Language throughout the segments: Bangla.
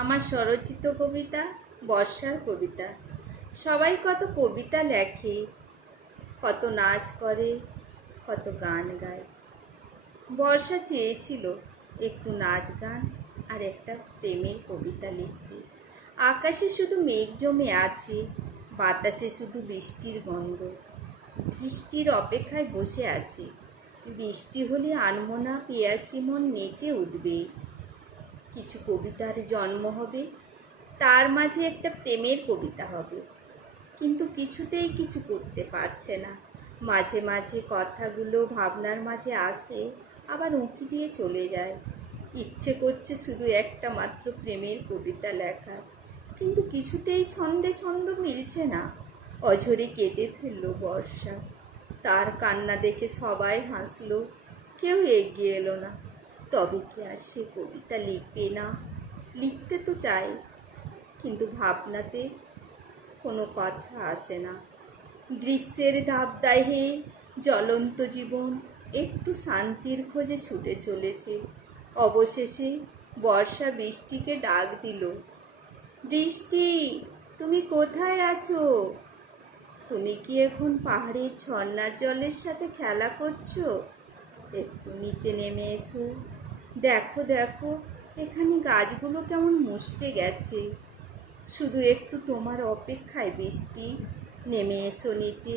আমার স্বরচিত কবিতা বর্ষার কবিতা। সবাই কত কবিতা লেখে, কত নাচ করে, কত গান গায়। বর্ষা চেয়েছিল একটু নাচ গান আর একটা প্রেমের কবিতা লিখতে। আকাশে শুধু মেঘ জমে আছে, বাতাসে শুধু বৃষ্টির গন্ধ। বৃষ্টির অপেক্ষায় বসে আছে, বৃষ্টি হলে আনমনা পিয়াসি মন নেচে উঠবে। কিছু কবিতার জন্ম হবে, তার মাঝে একটা প্রেমের কবিতা হবে। কিন্তু কিছুতেই কিছু করতে পারছে না। মাঝে মাঝে কথাগুলো ভাবনার মাঝে আসে, আবার উঁকি দিয়ে চলে যায়। ইচ্ছে করছে শুধু একটা মাত্র প্রেমের কবিতা লেখা, কিন্তু কিছুতেই ছন্দে ছন্দ মিলছে না। অঝরে কেঁদে ফেলল বর্ষা। তার কান্না দেখে সবাই হাসলো, কেউ এগিয়ে এলো না। তবে কি আর সে কবিতা লিখবে না? লিখতে তো চাই, কিন্তু ভাবনাতে কোনো কথা আসে না। গ্রীষ্মের দাবদাহে জ্বলন্ত জীবন একটু শান্তির খোঁজে ছুটে চলেছে। অবশেষে বর্ষা বৃষ্টিকে ডাক দিল, বৃষ্টি, তুমি কোথায় আছো? তুমি কি এখন পাহাড়ের ঝর্ণার জলের সাথে খেলা করছো? একটু নিচে নেমে এসো। দেখো দেখো, এখানে গাছগুলো কেমন মুষড়ে গেছে। শুধু একটু তোমার অপেক্ষায় বৃষ্টি, নেমে এসো নিচে।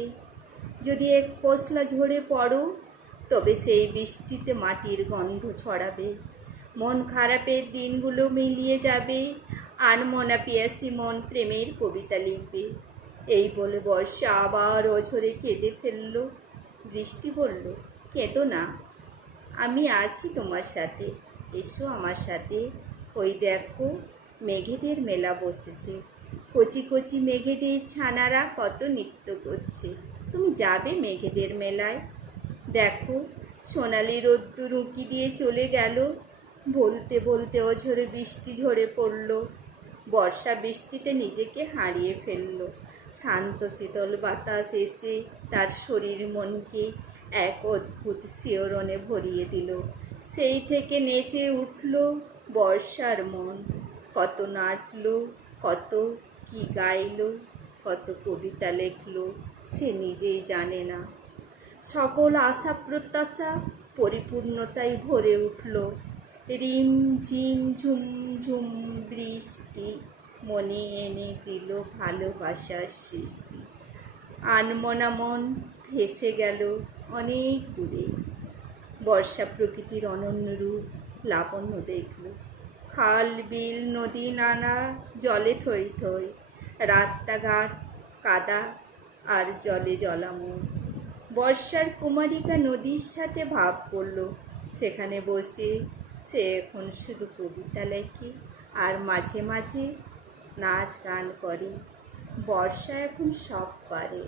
যদি এক পশলা ঝরে পড়ো, তবে সেই বৃষ্টিতে মাটির গন্ধ ছড়াবে। মন খারাপের দিনগুলো মিলিয়ে যাবে, আনমনা পিয়াসি মন প্রেমের কবিতা লিখবে। এই বলে বর্ষা আবার অঝরে কেঁদে ফেলল। বৃষ্টি বলল, কেঁদো না, আমি আছি তোমার সাথে। এসো আমার সাথে। ওই দেখো, মেঘেদের মেলা বসেছে। কচি কচি মেঘেদের ছানারা কত নৃত্য করছে। তুমি যাবে মেঘেদের মেলায়? দেখো, সোনালি রোদ্দুর উঁকি দিয়ে চলে গেল। বলতে বলতে অঝরে বৃষ্টি ঝরে পড়ল। বর্ষা বৃষ্টিতে নিজেকে হারিয়ে ফেলল। শান্ত শীতল বাতাস এসে তার শরীর মনকে এক অদ্ভুত শিহরণে ভরিয়ে দিল। সেই থেকে নেচে উঠল বর্ষার মন। কত নাচলো, কত কি গাইলো, কত কবিতা লেখলো, সে নিজেই জানে না। সকল আশা প্রত্যাশা পরিপূর্ণতায় ভরে উঠল। রিম ঝিম ঝুম ঝুম বৃষ্টি মনে এনে দিল ভালোবাসার সৃষ্টি। আনমনা মন ভেসে গেল অনেক দূরে। বর্ষা প্রকৃতির অনন্য রূপ লাবণ্য দেখল। খাল বিল নদী নালা জলে থই থই, রাস্তাঘাট কাদা আর জলে জলাময়। বর্ষার কুমারিকা নদীর সাথে ভাব করল। সেখানে বসে সে এখন শুধু কবিতা লেখে আর মাঝে মাঝে নাচ গান করে। বর্ষা এখন সব পারে।